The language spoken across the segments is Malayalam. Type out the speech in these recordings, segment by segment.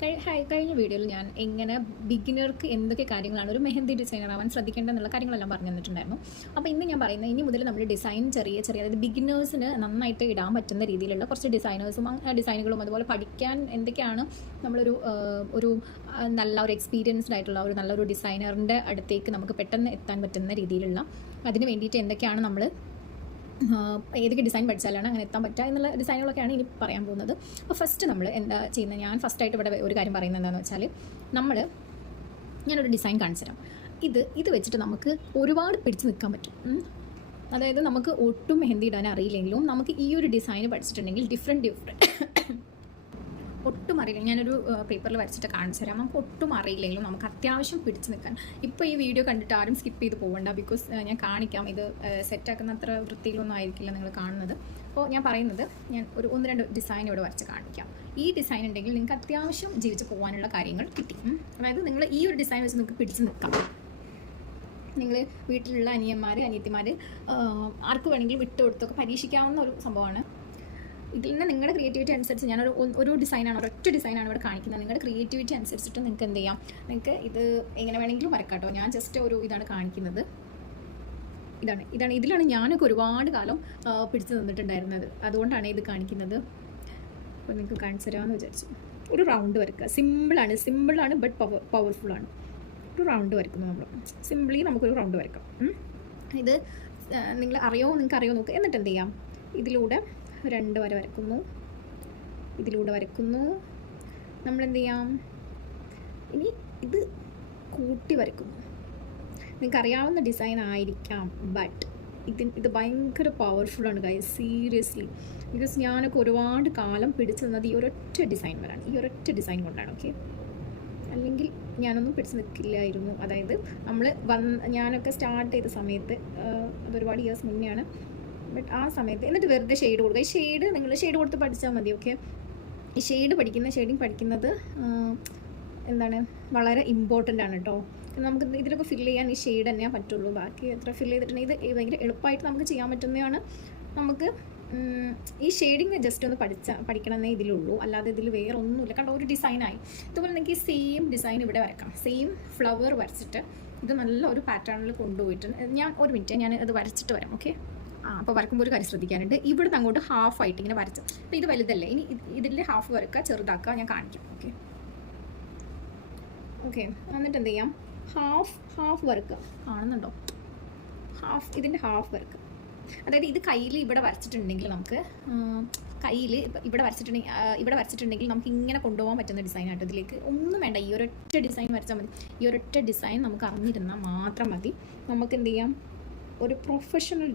കഴിഞ്ഞ വീഡിയോയിൽ ഞാൻ എങ്ങനെ ബിഗിനർക്ക് എന്തൊക്കെ കാര്യങ്ങളാണ് ഒരു മെഹന്തി ഡിസൈനർ ആവാൻ ശ്രദ്ധിക്കേണ്ടത് എന്നുള്ള കാര്യങ്ങളെല്ലാം പറഞ്ഞു തന്നിട്ടുണ്ടായിരുന്നു. അപ്പോൾ ഇന്ന് ഞാൻ പറയുന്നത് ഇനി മുതൽ നമ്മൾ ഡിസൈൻ ചെറിയ ചെറിയ അതായത് ബിഗിനേഴ്സിന് നന്നായിട്ട് ഇടാൻ പറ്റുന്ന രീതിയിലുള്ള കുറച്ച് ഡിസൈനേഴ്സും ഡിസൈനുകളും അതുപോലെ പഠിക്കാൻ എന്തൊക്കെയാണ് നമ്മളൊരു ഒരു നല്ല ഒരു എക്സ്പീരിയൻസ്ഡ് ആയിട്ടുള്ള ഒരു നല്ലൊരു ഡിസൈനറിന്റെ അടുത്തേക്ക് നമുക്ക് പെട്ടെന്ന് എത്താൻ പറ്റുന്ന രീതിയിലുള്ള അതിന് വേണ്ടിയിട്ട് എന്തൊക്കെയാണ് നമ്മൾ ഏതൊക്കെ ഡിസൈൻ പഠിച്ചാലാണ് അങ്ങനെ എത്താൻ പറ്റുക എന്നുള്ള ഡിസൈനുകളൊക്കെയാണ് ഇനി പറയാൻ പോകുന്നത്. അപ്പോൾ ഫസ്റ്റ് നമ്മൾ എന്താ ചെയ്യുന്നത്? ഞാൻ ഫസ്റ്റായിട്ട് ഇവിടെ ഒരു കാര്യം പറയുന്നത് എന്താണെന്ന് വെച്ചാൽ നമ്മൾ ഞാനൊരു ഡിസൈൻ കാണിച്ചു തരാം. ഇത് ഇത് വെച്ചിട്ട് നമുക്ക് ഒരുപാട് പിടിച്ച് നിൽക്കാൻ പറ്റും. അതായത് നമുക്ക് ഒട്ടും മെഹന്തി ഇടാൻ അറിയില്ലെങ്കിലും നമുക്ക് ഈ ഒരു ഡിസൈൻ പഠിച്ചിട്ടുണ്ടെങ്കിൽ ഡിഫറെന്റ് ഡിഫറെന്റ് ഒട്ടും അറിയില്ല. ഞാനൊരു പേപ്പറിൽ വരച്ചിട്ട് കാണിച്ചു തരാം. നമുക്ക് ഒട്ടും അറിയില്ലെങ്കിലും നമുക്ക് അത്യാവശ്യം പിടിച്ചു നിൽക്കാൻ. ഇപ്പോൾ ഈ വീഡിയോ കണ്ടിട്ട് ആരും സ്കിപ്പ് ചെയ്ത് പോകണ്ട ബിക്കോസ് ഞാൻ കാണിക്കാം. ഇത് സെറ്റാക്കുന്ന അത്ര വൃത്തിയിലൊന്നും ആയിരിക്കില്ല നിങ്ങൾ കാണുന്നത്. അപ്പോൾ ഞാൻ പറയുന്നത് ഞാൻ ഒരു ഒന്ന് രണ്ട് ഡിസൈൻ ഇവിടെ വരച്ച് കാണിക്കാം. ഈ ഡിസൈൻ ഉണ്ടെങ്കിൽ നിങ്ങൾക്ക് അത്യാവശ്യം ജീവിച്ച് പോകാനുള്ള കാര്യങ്ങൾ കിട്ടി. അതായത് നിങ്ങൾ ഈ ഒരു ഡിസൈൻ വെച്ച് നിങ്ങൾക്ക് പിടിച്ചു നിൽക്കാം. നിങ്ങൾ വീട്ടിലുള്ള അനിയന്മാർ അനിയത്തിമാർ ആർക്ക് വേണമെങ്കിലും വിട്ടുകൊടുത്തൊക്കെ പരീക്ഷിക്കാവുന്ന ഒരു സംഭവമാണ്. ഇതിൽ നിങ്ങളുടെ ക്രിയേറ്റിവിറ്റി അനുസരിച്ച് ഞാൻ ഒരു ഒരു ഡിസൈനാണ് ഒരൊറ്റ ഡിസൈനാണ് ഇവിടെ കാണിക്കുന്നത്. നിങ്ങളുടെ ക്രിയേറ്റിവിറ്റി അനുസരിച്ചിട്ട് നിങ്ങൾക്ക് എന്ത് ചെയ്യാം? നിങ്ങൾക്ക് ഇത് എങ്ങനെ വേണമെങ്കിലും വരക്കാം കേട്ടോ ഞാൻ ജസ്റ്റ് ഒരു ഇതാണ് കാണിക്കുന്നത്. ഇതാണ് ഇതാണ്. ഇതിലാണ് ഞാനൊക്കെ ഒരുപാട് കാലം പിടിച്ചു നിന്നിട്ടുണ്ടായിരുന്നത്. അതുകൊണ്ടാണ് ഇത് കാണിക്കുന്നത്. അപ്പോൾ നിങ്ങൾക്ക് കാണിച്ചു തരാമെന്ന് വിചാരിച്ചു. ഒരു റൗണ്ട് വരക്കുക സിമ്പിളാണ് സിമ്പിളാണ് ബട്ട് പവർ പവർഫുള്ളാണ് ഒരു റൗണ്ട് വരക്കുന്നു നമ്മൾ സിമ്പിളി നമുക്കൊരു റൗണ്ട് വരക്കാം. ഇത് നിങ്ങൾ അറിയോ? നിങ്ങൾക്ക് അറിയോ? നോക്കുക എന്നിട്ട് എന്ത് ചെയ്യാം? ഇതിലൂടെ രണ്ട് വര വരക്കുന്നു ഇതിലൂടെ വരക്കുന്നു നമ്മൾ എന്ത് ചെയ്യാം? ഇനി ഇത് കൂട്ടി വരക്കുന്നു നിങ്ങൾക്ക് അറിയാവുന്ന ഡിസൈൻ ആയിരിക്കാം ബട്ട് ഇത് ഇത് ഭയങ്കര പവർഫുള്ളാണ് ഗൈസ് സീരിയസ്ലി ബിക്കോസ് ഞാനൊക്കെ ഒരുപാട് കാലം പിടിച്ചു നിന്നത് ഈ ഒരൊറ്റ ഡിസൈൻ വരാണ് ഈ ഒരൊറ്റ ഡിസൈൻ കൊണ്ടാണ് ഓക്കെ അല്ലെങ്കിൽ ഞാനൊന്നും പിടിച്ചു നിൽക്കില്ലായിരുന്നു. അതായത് നമ്മൾ വന്ന് ഞാനൊക്കെ സ്റ്റാർട്ട് ചെയ്ത സമയത്ത് അതൊരുപാട് ഇയേഴ്സ് മുന്നെയാണ് ബട്ട് ആ സമയത്ത് എന്നിട്ട് വെറുതെ ഷെയ്ഡ് കൊടുക്കുക. ഈ ഷെയ്ഡ് നിങ്ങൾ ഷെയ്ഡ് കൊടുത്ത് പഠിച്ചാൽ മതി ഓക്കെ ഈ ഷെയ്ഡ് പഠിക്കുന്ന ഷെയ്ഡിങ് പഠിക്കുന്നത് എന്താണ് വളരെ ഇമ്പോർട്ടന്റ് ആണ് കേട്ടോ നമുക്ക് ഇതിലൊക്കെ ഫില്ല് ചെയ്യാൻ ഈ ഷെയ്ഡ് തന്നെയാണ് പറ്റുള്ളൂ. ബാക്കി എത്ര ഫില്ല് ചെയ്തിട്ടുണ്ടെങ്കിൽ ഇത് ഭയങ്കര എളുപ്പമായിട്ട് നമുക്ക് ചെയ്യാൻ പറ്റുന്നതാണ്. നമുക്ക് ഈ ഷെയ്ഡിങ് ജസ്റ്റ് ഒന്ന് പഠിച്ച പഠിക്കണമെന്നേ ഇതിലുള്ളൂ. അല്ലാതെ ഇതിൽ വേറെ ഒന്നുമില്ല കണ്ടോ ഒരു ഡിസൈനായി ഇതുപോലെ നിങ്ങൾക്ക് ഈ സെയിം ഡിസൈൻ ഇവിടെ വരക്കാം. സെയിം ഫ്ലവർ വരച്ചിട്ട് ഇത് നല്ല ഒരു പാറ്റേണിൽ കൊണ്ടുപോയിട്ട് ഞാൻ ഒരു മിനിറ്റ് ഞാൻ ഇത് വരച്ചിട്ട് വരാം ഓക്കെ ആ അപ്പോൾ വരക്കുമ്പോൾ ഒരു കാര്യം ശ്രദ്ധിക്കാനുണ്ട്. ഇവിടുന്ന് അങ്ങോട്ട് ഹാഫ് ആയിട്ട് ഇങ്ങനെ വരച്ചു. അപ്പോൾ ഇത് വലുതല്ലേ? ഇനി ഇതിൽ ഹാഫ് വരക്കുക ചെറുതാക്കുക ഞാൻ കാണിക്കാം. ഓക്കെ ഓക്കെ എന്നിട്ട് എന്ത് ചെയ്യാം ഹാഫ് ഹാഫ് വർക്ക് കാണുന്നുണ്ടോ? ഹാഫ് ഇതിന്റെ ഹാഫ് വർക്ക് അതായത് ഇത് കയ്യിൽ ഇവിടെ വരച്ചിട്ടുണ്ടെങ്കിൽ നമുക്ക് കയ്യിൽ ഇവിടെ വരച്ചിട്ടുണ്ടെങ്കിൽ ഇവിടെ വരച്ചിട്ടുണ്ടെങ്കിൽ നമുക്ക് ഇങ്ങനെ കൊണ്ടുപോകാൻ പറ്റുന്ന ഡിസൈൻ ആയിട്ട് ഇതിലേക്ക്. ഒന്നും വേണ്ട. ഈ ഒരൊറ്റ ഡിസൈൻ വരച്ചാൽ മതി. ഈ ഒരൊറ്റ ഡിസൈൻ നമുക്ക് അറിഞ്ഞിരുന്നാൽ മാത്രം മതി. നമുക്ക് എന്ത് ചെയ്യാം ഒരു പ്രൊഫഷണൽ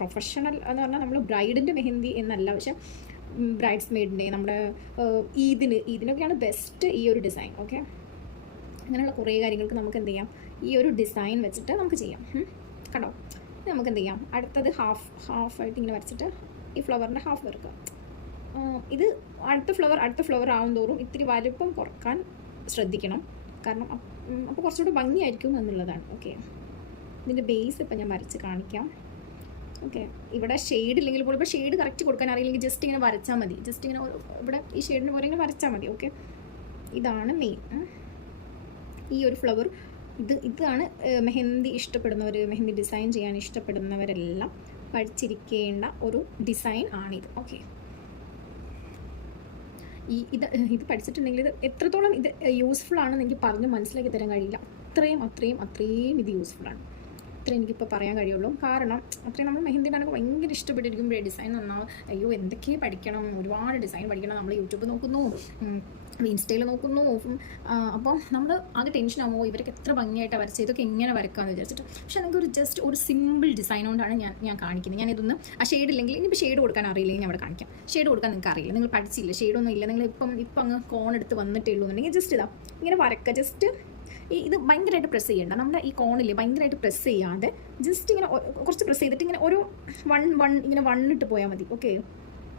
പ്രൊഫഷണൽ എന്ന് പറഞ്ഞാൽ നമ്മൾ ബ്രൈഡിന്റെ മെഹന്തി എന്നല്ല പക്ഷെ ബ്രൈഡ്സ് മെയ്ഡിന്റെ നമ്മുടെ ഈദിന് ഈദിനൊക്കെയാണ് ബെസ്റ്റ് ഈ ഒരു ഡിസൈൻ ഓക്കെ അങ്ങനെയുള്ള കുറേ കാര്യങ്ങൾക്ക് നമുക്ക് എന്ത് ചെയ്യാം? ഈ ഒരു ഡിസൈൻ വെച്ചിട്ട് നമുക്ക് ചെയ്യാം. കണ്ടോ? നമുക്ക് എന്ത് ചെയ്യാം? അടുത്തത് ഹാഫ് ഹാഫ് ആയിട്ട് ഇങ്ങനെ വരച്ചിട്ട് ഈ ഫ്ലവറിന്റെ ഹാഫ് വെറുക്കുക ഇത് അടുത്ത ഫ്ലവർ അടുത്ത ഫ്ലവർ ആവും തോറും ഇത്തിരി വലുപ്പം കുറയ്ക്കാൻ ശ്രദ്ധിക്കണം. കാരണം അപ്പോൾ കുറച്ചുകൂടി ഭംഗിയായിരിക്കും എന്നുള്ളതാണ് ഓക്കെ ഇതിന്റെ ബേസ് ഇപ്പം ഞാൻ വരച്ച് കാണിക്കാം. ഓക്കെ ഇവിടെ ഷെയ്ഡ് ഇല്ലെങ്കിൽ പോലും ഇപ്പോൾ ഷെയ്ഡ് കറക്റ്റ് കൊടുക്കാൻ അറിയില്ലെങ്കിൽ ജസ്റ്റ് ഇങ്ങനെ വരച്ചാൽ മതി. ജസ്റ്റ് ഇങ്ങനെ ഇവിടെ ഈ ഷെയ്ഡിന് പോലെ ഇങ്ങനെ വരച്ചാൽ മതി. ഓക്കെ ഇതാണ് മെയിൻ ഈ ഒരു ഫ്ലവർ ഇത് ഇതാണ് മെഹന്തി ഇഷ്ടപ്പെടുന്നവർ മെഹന്തി ഡിസൈൻ ചെയ്യാൻ ഇഷ്ടപ്പെടുന്നവരെല്ലാം പഠിച്ചിരിക്കേണ്ട ഒരു ഡിസൈൻ ആണിത്. ഓക്കെ ഈ ഇത് ഇത് പഠിച്ചിട്ടുണ്ടെങ്കിൽ ഇത് എത്രത്തോളം ഇത് യൂസ്ഫുൾ ആണെന്ന് എനിക്ക് പറഞ്ഞ് മനസ്സിലാക്കി തരാൻ കഴിയില്ല. അത്രയും അത്രയും അത്രയും ഇത് യൂസ്ഫുൾ ആണ്. അത്രയും എനിക്കിപ്പോൾ പറയാൻ കഴിയുള്ളൂ. കാരണം അത്രയും നമ്മൾ മെഹന്തി ഇടാനൊക്കെ ഭയങ്കര ഇഷ്ടപ്പെട്ടിരിക്കുമ്പോഴേ ഡിസൈൻ നന്നാവും അയ്യോ എന്തൊക്കെയാണ് പഠിക്കണം? ഒരുപാട് ഡിസൈൻ പഠിക്കണം. നമ്മൾ യൂട്യൂബ് നോക്കുന്നു ഇൻസ്റ്റയിൽ നോക്കുന്നു അപ്പോൾ നമ്മൾ ആകെ ടെൻഷൻ ഇവർക്ക് എത്ര ഭംഗിയായിട്ട് വരച്ച് ഇതൊക്കെ എങ്ങനെ വരക്കാമെന്ന് വിചാരിച്ചിട്ട്. പക്ഷേ ഒരു ജസ്റ്റ് ഒരു സിമ്പിൾ ഡിസൈൻ കൊണ്ടാണ് ഞാൻ ഞാൻ കാണിക്കുന്നത്. ഞാൻ ഇതൊന്ന് ആ ഷെയ്ഡ് ഇല്ലെങ്കിൽ ഇനിയിപ്പോൾ ഷെയ്ഡ് കൊടുക്കാൻ അറിയില്ലെങ്കിൽ ഞാൻ അവിടെ കാണിക്കാം. ഷെയ്ഡ് കൊടുക്കാൻ നിങ്ങൾക്ക് അറിയില്ല. നിങ്ങൾ പഠിച്ചില്ല? ഷെയ്ഡൊന്നും ഇല്ല. നിങ്ങൾ ഇപ്പം ഇപ്പം അങ്ങ് കോൺ എടുത്ത് വന്നിട്ടേ ഉള്ളൂ എന്നുണ്ടെങ്കിൽ ജസ്റ്റ് ഇതാ. ഇങ്ങനെ വരക്കുക ജസ്റ്റ് ഈ ഇത് ഭയങ്കരമായിട്ട് പ്രസ് ചെയ്യേണ്ട. നമ്മുടെ ഈ കോണിൽ ഭയങ്കരമായിട്ട് പ്രസ് ചെയ്യാതെ ജസ്റ്റ് ഇങ്ങനെ കുറച്ച് പ്രസ് ചെയ്തിട്ട് ഇങ്ങനെ ഒരു വൺ വൺ ഇങ്ങനെ വണ്ണിട്ട് പോയാൽ മതി. ഓക്കെ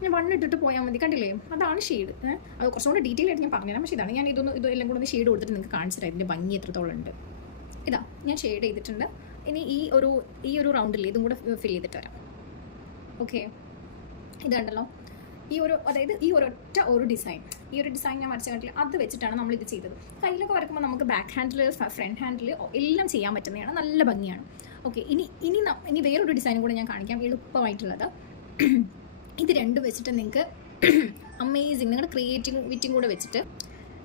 ഞാൻ വണ്ണിട്ടിട്ട് പോയാൽ മതി. കണ്ടില്ലേ? അതാണ് ഷെയ്ഡ് അത് കുറച്ചുകൂടി ഡീറ്റെയിൽ ആയിട്ട് ഞാൻ പറഞ്ഞുതരാം. പക്ഷേ ഇതാണ് ഞാൻ ഇതൊന്ന് ഇത് എല്ലാം കൂടെ ഒന്ന് ഷെയ്ഡ് കൊടുത്തിട്ട് നിങ്ങൾക്ക് കാണിച്ചു തരാം. ഇതിന്റെ ഭംഗി എത്രത്തോളം ഉണ്ട്. ഇതാ ഞാൻ ഷെയ്ഡ് ചെയ്തിട്ടുണ്ട്. ഇനി ഈ ഒരു ഈ ഒരു റൗണ്ടിൽ ഇതും കൂടെ ഫിൽ ചെയ്തിട്ട് വരാം. ഓക്കെ ഇതുണ്ടല്ലോ ഈ ഒരു അതായത് ഈ ഒരൊറ്റ ഒരു ഡിസൈൻ ഈ ഒരു ഡിസൈൻ ഞാൻ വരച്ച കണ്ടില്ല അത് വെച്ചിട്ടാണ് നമ്മൾ ഇത് ചെയ്തത്. കയ്യിലൊക്കെ വരക്കുമ്പോൾ നമുക്ക് ബാക്ക് ഹാൻഡിൽ ഫ്രണ്ട് ഹാൻഡിൽ എല്ലാം ചെയ്യാൻ പറ്റുന്നതാണ്. നല്ല ഭംഗിയാണ്. ഓക്കെ ഇനി ഇനി ഇനി വേറൊരു ഡിസൈൻ കൂടെ ഞാൻ കാണിക്കാം. എളുപ്പമായിട്ടുള്ളത്. ഇത് രണ്ടും വെച്ചിട്ട് നിങ്ങൾക്ക് അമേസിങ് നിങ്ങളുടെ ക്രിയേറ്റിവിറ്റിയും കൂടെ വെച്ചിട്ട്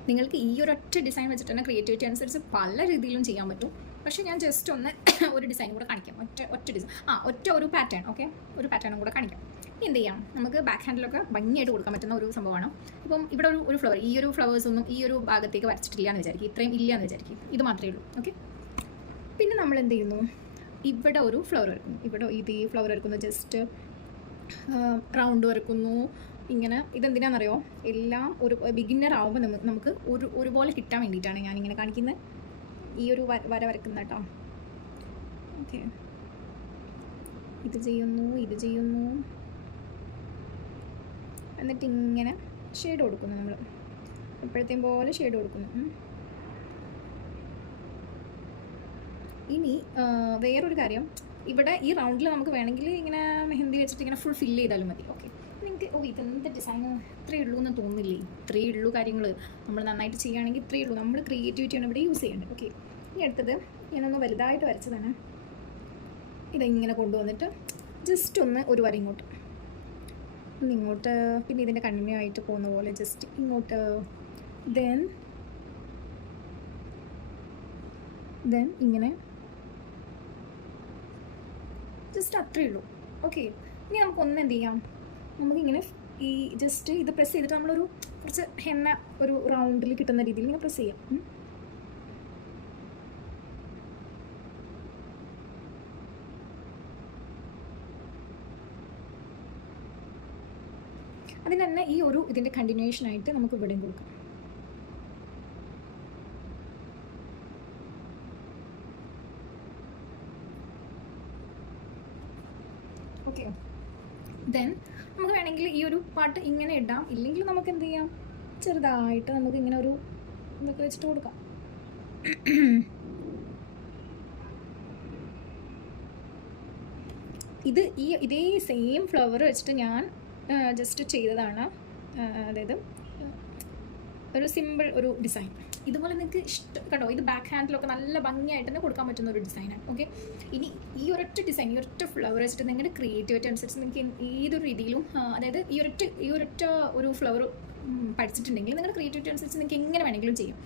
നിങ്ങൾക്ക് ഈ ഒറ്റ ഡിസൈൻ വെച്ചിട്ട് തന്നെ ക്രിയേറ്റിവിറ്റി അനുസരിച്ച് പല രീതിയിലും ചെയ്യാൻ പറ്റും. പക്ഷേ ഞാൻ ജസ്റ്റ് ഒന്ന് ഒരു ഡിസൈൻ കൂടെ കാണിക്കാം. ഒറ്റ ഒറ്റ ഡിസൈൻ ആ ഒറ്റ ഒരു പാറ്റേൺ ഓക്കെ ഒരു പാറ്റേണും കൂടെ കാണിക്കാം. എന്ത് ചെയ്യാം നമുക്ക് ബാക്ക് ഹാൻഡിലൊക്കെ ഭംഗിയായിട്ട് കൊടുക്കാൻ പറ്റുന്ന ഒരു സംഭവമാണ്. ഇപ്പം ഇവിടെ ഒരു ഒരു ഫ്ലവർ ഈ ഒരു ഫ്ലവേഴ്സ് ഒന്നും ഈ ഒരു ഭാഗത്തേക്ക് വരച്ചിട്ടില്ല എന്ന് വിചാരിക്കും. ഇത്രയും ഇല്ല എന്ന് വിചാരിക്കും. ഇത് മാത്രമേ ഉള്ളൂ. ഓക്കെ പിന്നെ നമ്മൾ എന്ത് ചെയ്യുന്നു? ഇവിടെ ഒരു ഫ്ലവർ വരക്കുന്നു. ഇവിടെ ഇത് ഈ ഫ്ലവർ വരക്കുന്നു. ജസ്റ്റ് റൗണ്ട് വരക്കുന്നു. ഇങ്ങനെ ഇതെന്തിനാണെന്നറിയോ എല്ലാം ഒരു ബിഗിന്നർ ആവുമ്പോൾ നമുക്ക് ഒരു ഒരുപോലെ കിട്ടാൻ വേണ്ടിയിട്ടാണ് ഞാനിങ്ങനെ കാണിക്കുന്നത് ഈ ഒരു വര വരക്കുന്ന കേട്ടോ ഓക്കെ ഇത് ചെയ്യുന്നു ഇത് ചെയ്യുന്നു. എന്നിട്ട് ഇങ്ങനെ ഷെയ്ഡ് കൊടുക്കുന്നു നമ്മൾ എപ്പോഴത്തെയും പോലെ ഷെയ്ഡ് കൊടുക്കുന്നു. ഇനി വേറൊരു കാര്യം. ഇവിടെ ഈ റൗണ്ടിൽ നമുക്ക് വേണമെങ്കിൽ ഇങ്ങനെ മെഹന്തി വെച്ചിട്ട് ഇങ്ങനെ ഫുൾ ഫില്ല് ചെയ്താലും മതി. ഓക്കെ നിങ്ങൾക്ക് ഓ ഇതെന്ത് ഡിസൈൻ ഇത്രയേ ഉള്ളൂ എന്ന് തോന്നില്ലേ ഇത്രയേ ഉള്ളൂ കാര്യങ്ങൾ നമ്മൾ നന്നായിട്ട് ചെയ്യുകയാണെങ്കിൽ ഇത്രയേ ഉള്ളൂ. നമ്മൾ ക്രിയേറ്റിവിറ്റിയാണ് ഇവിടെ യൂസ് ചെയ്യേണ്ടത്. ഓക്കെ ഇനി അടുത്തത് ഞാനൊന്ന് വലുതായിട്ട് വരച്ചതാണ്. ഇതിങ്ങനെ കൊണ്ടുവന്നിട്ട് ജസ്റ്റ് ഒന്ന് ഒരു വര ഇങ്ങോട്ട്. ഒന്ന് ഇങ്ങോട്ട് പിന്നെ ഇതിന്റെ കണ്ടിന്യൂ ആയിട്ട് പോകുന്ന പോലെ ജസ്റ്റ് ഇങ്ങോട്ട് ദെൻ ദെൻ ഇങ്ങനെ. ജസ്റ്റ് അത്രയേ ഉള്ളൂ. ഓക്കെ ഇനി നമുക്ക് ഒന്ന് എന്ത് ചെയ്യാം? നമുക്കിങ്ങനെ ഈ ജസ്റ്റ് ഇത് പ്രസ് ചെയ്തിട്ട് നമ്മളൊരു കുറച്ച് ഹെന്ന ഒരു റൗണ്ടിൽ കിട്ടുന്ന രീതിയിൽ ഇങ്ങനെ പ്രസ് ചെയ്യാം. അതിന് തന്നെ ഈ ഒരു ഇതിന്റെ കണ്ടിന്യൂഷൻ ആയിട്ട് നമുക്ക് ഇവിടെയും കൊടുക്കാം. ഓക്കെ ദെൻ നമുക്ക് വേണമെങ്കിൽ ഈ ഒരു പാട്ട് ഇങ്ങനെ ഇടാം. ഇല്ലെങ്കിൽ നമുക്ക് എന്ത് ചെയ്യാം? ചെറുതായിട്ട് നമുക്ക് ഇങ്ങനെ ഒരു ഇതൊക്കെ വെച്ചിട്ട് കൊടുക്കാം. ഇത് ഈ ഇതേ സെയിം ഫ്ലവർ വെച്ചിട്ട് ഞാൻ ജസ്റ്റ് ചെയ്തതാണ്. അതായത് ഒരു സിമ്പിൾ ഒരു ഡിസൈൻ ഇതുപോലെ നിങ്ങൾക്ക് ഇഷ്ടം കണ്ടോ? ഇത് ബാക്ക് ഹാൻഡിലൊക്കെ നല്ല ഭംഗിയായിട്ട് തന്നെ കൊടുക്കാൻ പറ്റുന്ന ഒരു ഡിസൈനാണ് ഓക്കെ ഇനി ഈ ഒരൊറ്റ ഡിസൈൻ ഈ ഒരൊറ്റ ഫ്ലവർ വെച്ചിട്ട് നിങ്ങളുടെ ക്രിയേറ്റിവിറ്റി അനുസരിച്ച് നിങ്ങൾക്ക് ഏതൊരു രീതിയിലും അതായത് ഈ ഒരൊറ്റ ഈ ഒരൊറ്റ ഒരു ഫ്ലവർ പഠിച്ചിട്ടുണ്ടെങ്കിൽ നിങ്ങളുടെ ക്രിയേറ്റിവിറ്റി അനുസരിച്ച് നിങ്ങൾക്ക് എങ്ങനെ വേണമെങ്കിലും ചെയ്യും.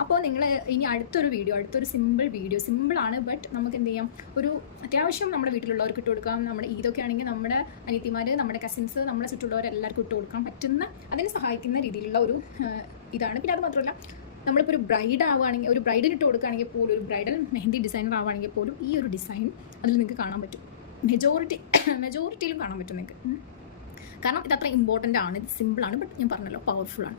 അപ്പോൾ നിങ്ങൾ ഇനി അടുത്തൊരു വീഡിയോ അടുത്തൊരു സിമ്പിൾ വീഡിയോ സിമ്പിളാണ് ബട്ട് നമുക്ക് എന്ത് ചെയ്യാം? ഒരു അത്യാവശ്യം നമ്മുടെ വീട്ടിലുള്ളവർക്ക് ഇട്ട് കൊടുക്കാം. നമ്മുടെ ഇതൊക്കെ ആണെങ്കിൽ നമ്മുടെ അനിയത്തിമാർ നമ്മുടെ കസിൻസ് നമ്മുടെ ചുറ്റുള്ളവരെല്ലാവർക്കും ഇട്ട് കൊടുക്കാൻ പറ്റുന്ന അതിനെ സഹായിക്കുന്ന രീതിയിലുള്ള ഒരു ഇതാണ്. പിന്നെ അത് മാത്രമല്ല നമ്മളിപ്പോൾ ഒരു ബ്രൈഡ് ആവുകയാണെങ്കിൽ ഒരു ബ്രൈഡിന് ഇട്ട് കൊടുക്കുകയാണെങ്കിൽ പോലും ഒരു ബ്രൈഡൽ മെഹന്തി ഡിസൈനർ ആവുകയാണെങ്കിൽ പോലും ഈ ഒരു ഡിസൈൻ അതിൽ നിങ്ങൾക്ക് കാണാൻ പറ്റും. മെജോറിറ്റി മെജോറിറ്റിയിലും കാണാൻ പറ്റും നിങ്ങൾക്ക്. കാരണം ഇത് അത്ര ഇമ്പോർട്ടന്റ് ആണ് ഇത് സിമ്പിളാണ് ബട്ട് ഞാൻ പറഞ്ഞല്ലോ പവർഫുൾ ആണ്.